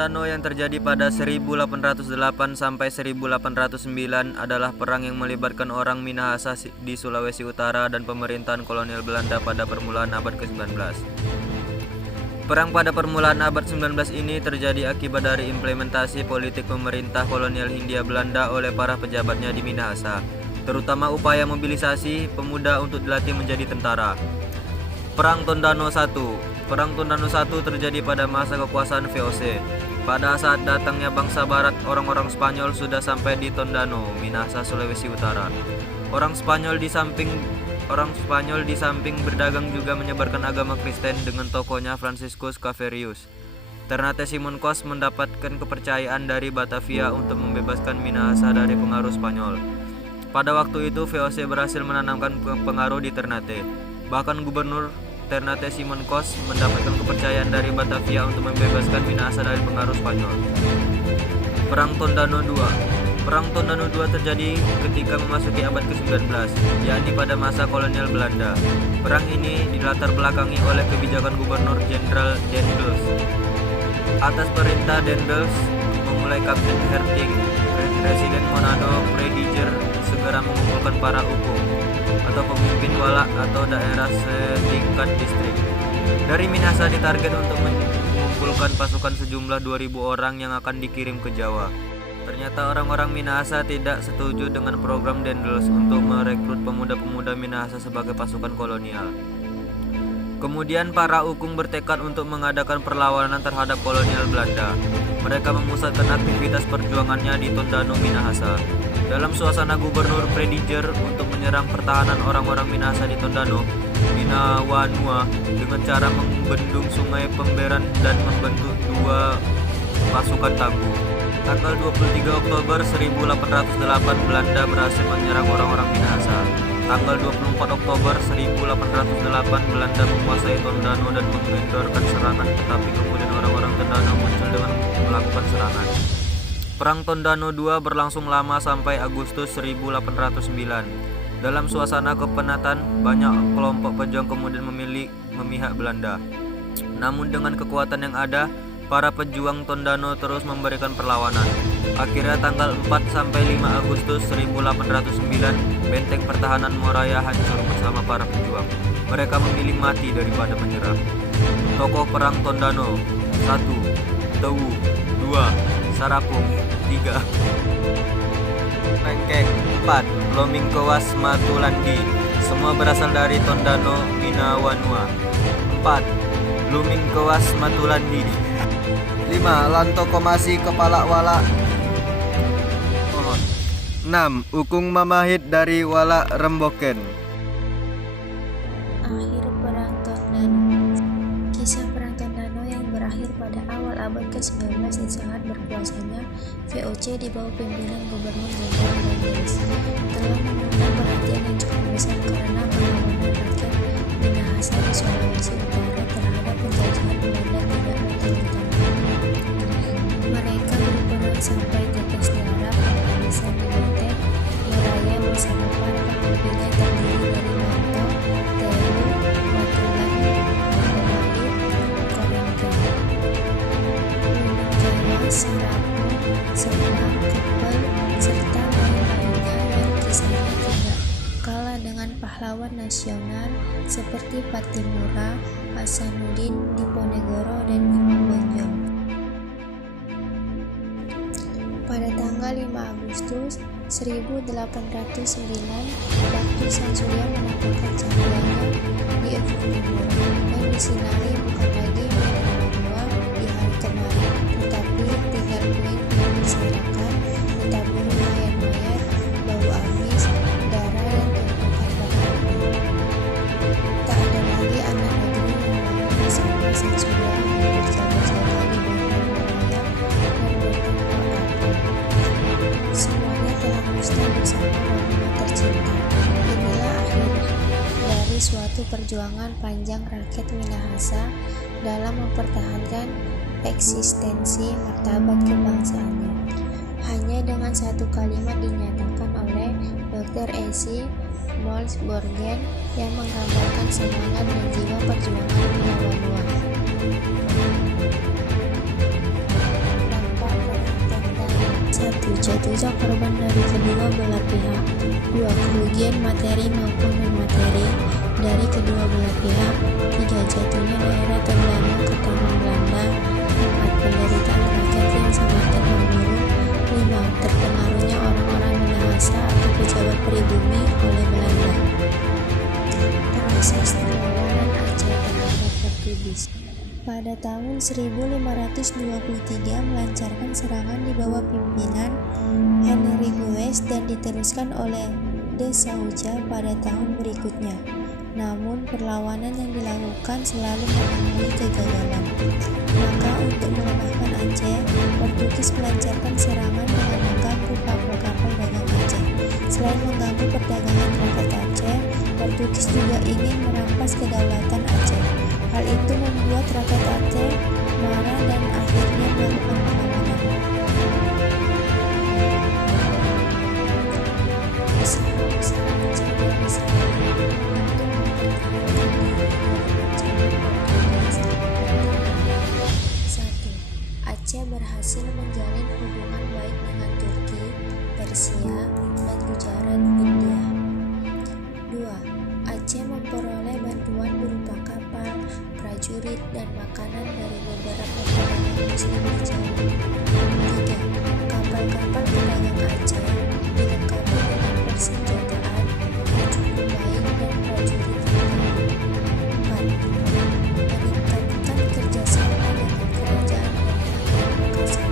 Tondano yang terjadi pada 1808 sampai 1809 adalah perang yang melibatkan orang Minahasa di Sulawesi Utara dan pemerintahan kolonial Belanda pada permulaan abad ke-19. Perang pada permulaan abad 19 ini terjadi akibat dari implementasi politik pemerintah kolonial Hindia Belanda oleh para pejabatnya di Minahasa, terutama upaya mobilisasi pemuda untuk dilatih menjadi tentara. Perang Tondano I. Perang Tondano I terjadi pada masa kekuasaan VOC. Pada saat datangnya bangsa barat, orang-orang Spanyol sudah sampai di Tondano, Minahasa, Sulawesi Utara. Orang Spanyol di samping berdagang juga menyebarkan agama Kristen dengan tokohnya Franciscus Caverius. Ternate Simon Cos mendapatkan kepercayaan dari Batavia untuk membebaskan Minahasa dari pengaruh Spanyol. Pada waktu itu VOC berhasil menanamkan pengaruh di Ternate. Bahkan Gubernur Ternate Simon Cos mendapatkan kepercayaan dari Batavia untuk membebaskan Minahasa dari pengaruh Spanyol. Perang Tondano II. Perang Tondano II terjadi ketika memasuki abad ke-19, yakni pada masa kolonial Belanda. Perang ini dilatar belakangi oleh kebijakan Gubernur Jenderal Daendels. Atas perintah Daendels, memulai Kapten Herting, Residen Monado Prediger segera mengumpulkan para hukum atau pemimpin walak atau daerah setingkat distrik. Dari Minahasa ditarget untuk mengumpulkan pasukan sejumlah 2.000 orang yang akan dikirim ke Jawa. Ternyata orang-orang Minahasa tidak setuju dengan program Daendels untuk merekrut pemuda-pemuda Minahasa sebagai pasukan kolonial. Kemudian para hukum bertekad untuk mengadakan perlawanan terhadap kolonial Belanda. Mereka memusatkan aktivitas perjuangannya di Tondano, Minahasa. Dalam suasana Gubernur Prediger untuk menyerang pertahanan orang-orang Minahasa di Tondano, Binawanua, dengan cara membendung sungai Pemberan dan membentuk dua pasukan tangguh. Tanggal 23 Oktober 1808 Belanda berhasil menyerang orang-orang Minahasa. Tanggal 24 Oktober 1808 Belanda menguasai Tondano dan mengendorkan serangan, tetapi kemudian orang-orang Tondano muncul dengan melakukan serangan. Perang Tondano II berlangsung lama sampai Agustus 1809. Dalam suasana kepenatan, banyak kelompok pejuang kemudian memihak Belanda. Namun dengan kekuatan yang ada, para pejuang Tondano terus memberikan perlawanan. Akhirnya tanggal 4 sampai 5 Agustus 1809, benteng pertahanan Moraya hancur bersama para pejuang. Mereka memilih mati daripada menyerah. Tokoh perang Tondano: 1. Tewu, 2. Sarapung, 3. Lengkeng, 4. Lomingkowas Matulandi. Semua berasal dari Tondano, Binawanua. 4. Lumingkowas Matulandi. 5. Lantokomasi Kepala Wala. 6. Ukung Mamahit dari Wala Remboken. Akhir Perang Tondano. Kisah Perang Tondano yang berakhir pada awal abad ke-19 yang sangat berkuasanya VOC di bawah pimpinan Gubernur Jenderal Daendels telah mengundang perhatian yang cukup besar karena perlawanan rakyat Minahasa di Sulawesi Utara terhadap penjajahan Belanda tidak bertanggung-tanggung. Mereka berperang sampai tetes darah, penghabisan di benteng Moraya bersama para pemimpinnya terdiri dari Manto, Tewu, Matulan, Mamahit, Korengkeng, Lumingkowas, Sarapung, Sebelang, Kepel, serta lain-lainnya yang kisahnya tidak kalah dengan pahlawan nasional seperti Patimura, Hasanuddin Diponegoro, dan Imam Bonjol. Pada tanggal 5 Agustus 1809, waktu Sang Surya menampakkan cahayanya di ufuk timur dan disinari bukan lagi Binawanua di hari kemarin, tetapi tinggal puing-puing berserakan, ditaburi mayat-mayat, bau amis, darah, dan tumpukan bara api. Tak ada lagi anak negeri yang mau bersama Sang Surya berjaga-jaga di bawah Moraya dan bertumpah api. Semuanya telah musnah bersama wanita tercinta. Inilah akhir dari suatu perjuangan panjang rakyat Minahasa dalam mempertahankan eksistensi martabat kebangsaannya. Hanya dengan satu kalimat dinyatakan oleh Dr. Esi Molsborgen yang menggambarkan semangat dan jiwa perjuangan Binawanua. jatuhnya korban dari kedua belah pihak. 2. Kerugian materi maupun non-materi dari kedua belah pihak. 3. Jatuhnya daerah Tondano ke tangan Belanda. 4. Penderitaan rakyat yang semakin memburuk. 5. Terpengaruhnya orang-orang Minahasa atau pejabat pribumi oleh Belanda. Proses perlawanan Aceh terhadap Portugis. Pada tahun 1523 melancarkan serangan di bawah pimpinan Henry Gues dan diteruskan oleh De Souza pada tahun berikutnya. Namun perlawanan yang dilakukan selalu menemui kegagalan. Maka untuk melemahkan Aceh, Portugis melancarkan serangan dengan mengganggu kapal-kapal dagang Aceh. Selain mengganggu perdagangan rakyat Aceh, Portugis juga ingin merampas kedaulatan Aceh. Hal itu membuat rakyat Aceh marah dan akhirnya melakukan perlawanan. Usaha-usaha Aceh dan Israel untuk Satu, Aceh berhasil menjalin hubungan baik dengan Turki, Persia, dan Gujarat, India. 2. Aceh memperoleh bantuan berupa kapal, prajurit, dan makanan dari beberapa pedagang muslim di Jawa. 3. Kapal-kapal pedagang Aceh dilengkapi dengan persenjataan yang cukup baik dan prajurit yang baik. 4. Meningkatkan kerjasama dengan kerajaan dan rakyat Makassar.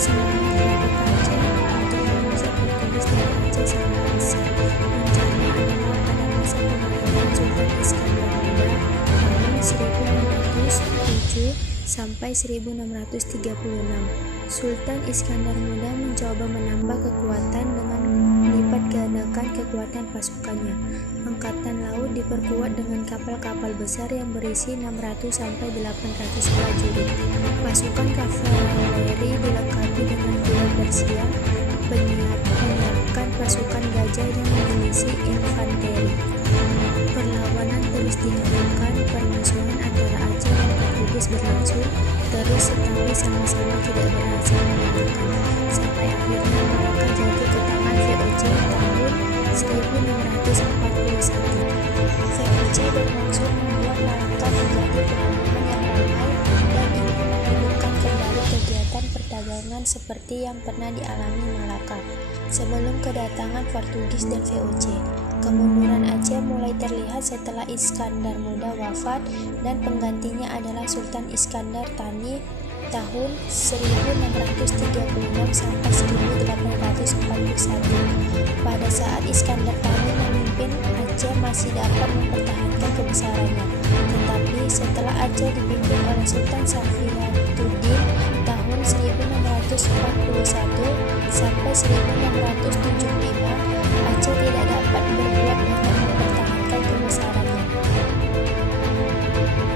Semangat rakyat Aceh untuk mengusir Portugis dari Aceh sangat besar. Puncaknya adalah pada masa pemerintahan Sultan Iskandar Muda tahun 1607 sampai 1636. Sultan Iskandar Muda mencoba menambah kekuatan dengan melipat gandakan kekuatan pasukannya. Angkatan laut diperkuat dengan kapal-kapal besar yang berisi 600 sampai 800 prajurit. Pasukan kavaleri dilengkapi dengan kuda Persia, menyiapkan pasukan gajah dan milisi infanteri. Perlawanan terus dilakukan, permusuhan antara Aceh dan Portugis berlangsung terus tetapi sama-sama tidak berhasil mengalahkan, sampai akhirnya Malaka jatuh ke tangan VOC tahun 1641. VOC bermaksud membuat Malaka menjadi pelabuhan yang ramai dan ingin menghidupkan kembali kegiatan perdagangan seperti yang pernah dialami Malaka sebelum kedatangan Portugis dan VOC. Kemunduran Aceh mulai terlihat setelah Iskandar Muda wafat dan penggantinya adalah Sultan Iskandar Thani tahun 1636 sampai 1841. Pada saat Iskandar Thani memimpin, Aceh masih dapat mempertahankan kebesarannya. Tetapi setelah Aceh dipimpin oleh Sultan Safiatuddin tahun 1641 sampai 1675, Aceh tidak dapat berbuat banyak mempertahankan kebesarannya.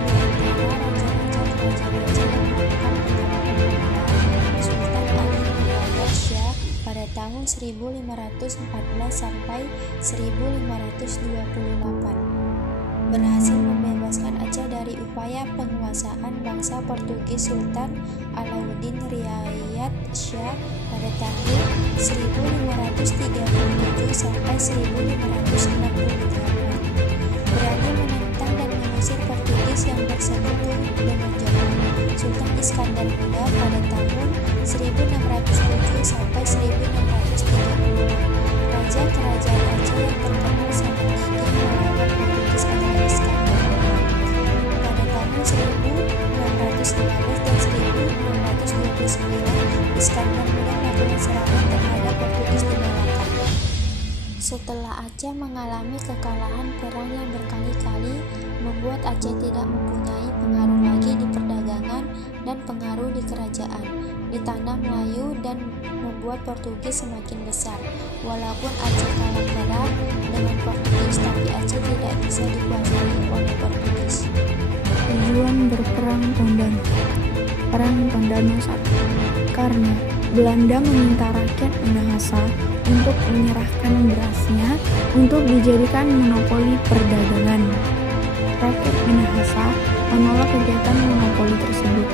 Di antara raja-raja kerajaan Aceh yang melakukan penyerangan Sultan Ali Muhammad Shah pada tahun 1514 sampai 1528 berhasil membebaskan Aceh dari upaya penguasaan bangsa Portugis Sultan Alauddin Riayat Shah pada tahun 1537 sampai 1568. Berani menentang dan mengusir Portugis yang bersekutu dengan Jerman. Sultan Iskandar Muda pada tahun 1607 sampai 1636. Raja kerajaan Aceh yang terkenal sangat gigih melawan Portugis adalah Iskandar Muda. Pada tahun 1615 dan 1629, Iskandar Muda melakukan serangan terhadap Portugis di Malaka. Setelah Aceh mengalami kekalahan perang yang berkali-kali, membuat Aceh tidak mempunyai pengaruh lagi di perdagangan dan pengaruh di kerajaan, di tanah Melayu, dan membuat Portugis semakin besar. Walaupun Aceh kalah perang dengan Portugis, tapi Aceh tidak bisa dikuasai oleh Portugis. Tujuan berperang Tondano. Perang Tondano 1. Karena Belanda meminta rakyat Minahasa untuk menyerahkan berasnya untuk dijadikan monopoli perdagangan. Rakyat Minahasa menolak kegiatan monopoli tersebut.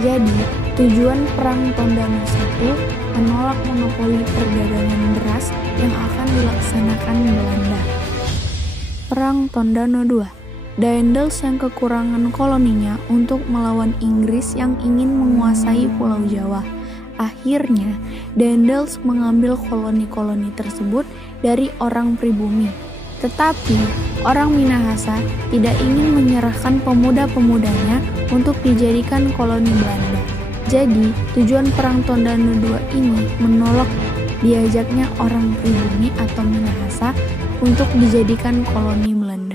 Jadi, tujuan Perang Tondano I menolak monopoli perdagangan beras yang akan dilaksanakan Belanda. Perang Tondano II, Daendels yang kekurangan koloninya untuk melawan Inggris yang ingin menguasai Pulau Jawa. Akhirnya, Daendels mengambil koloni-koloni tersebut dari orang pribumi. Tetapi, orang Minahasa tidak ingin menyerahkan pemuda-pemudanya untuk dijadikan koloni Belanda. Jadi, tujuan Perang Tondano II ini menolak diajaknya orang pribumi atau Minahasa untuk dijadikan koloni Belanda.